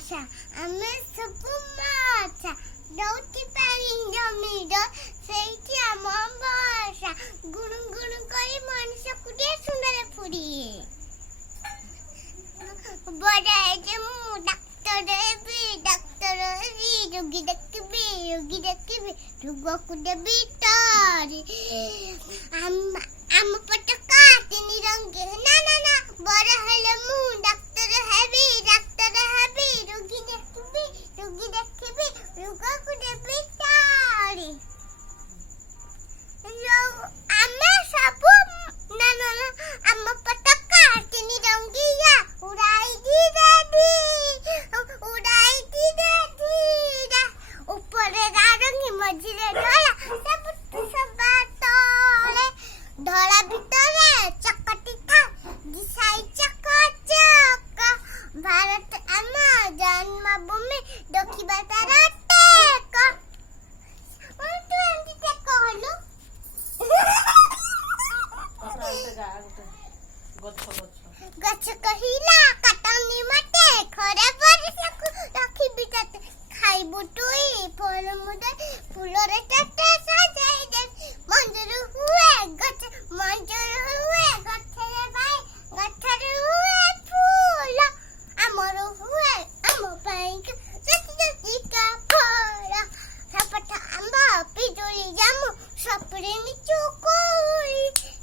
आशा आमे सब माछा दौटी पानी जमीर ସେଇଠି ଆମ ଭାଷା ଗୁଣୁ ଗୁଣୁ କରି ମଣିଷକୁ ଟିକେ ସୁନ୍ଦର ଫୁଡ଼ିଏ ବଡ଼ ହେଇଛି ମୁଁ ଡାକ୍ତର ହେବି ରୋଗୀ ଦେଖିବି ରୋଗକୁ ଦେବି ତରି ଆମ ପଟ କାଟିନି ରଙ୍ଗେ ନା ବଡ଼ ହେଲେ ମୁଁ ଡାକ୍ତର ହେବି ରୋଗୀ ଦେଖିବି ରୋଗକୁ ଦେବି ତରି ଆମେ ସବୁ ନା ଆମ ପଟ କାଟିନି ରଙ୍ଗିया उड़ाई धीरे ऊपर रंगी मझिरे धला तले धला भितरे चकटी था दिसाई चक भारत आम जन्मभूमि देखिबा तारा टेक तू एमती टेक कहलु गछ कहिला काटनी मते खरा परिसकु रखिबि तते खाइबु तुई फल मुदे फुलरे तते सजाई दे मंजर हुए गछरे भाई गछरे हुए फूल हमर हुए हम पाइक सती का फल सपटा आंबा पिजोली जामु सपरे निचु कोई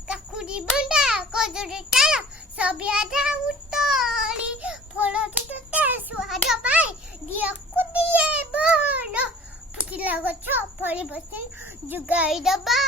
काकुड़ी बंडा कजरे ताला सभी आधा उतरी फल तते सुहाद पाई दियाकु दिए बड़ फुटिला गछ फली बसिन जुगाई दबा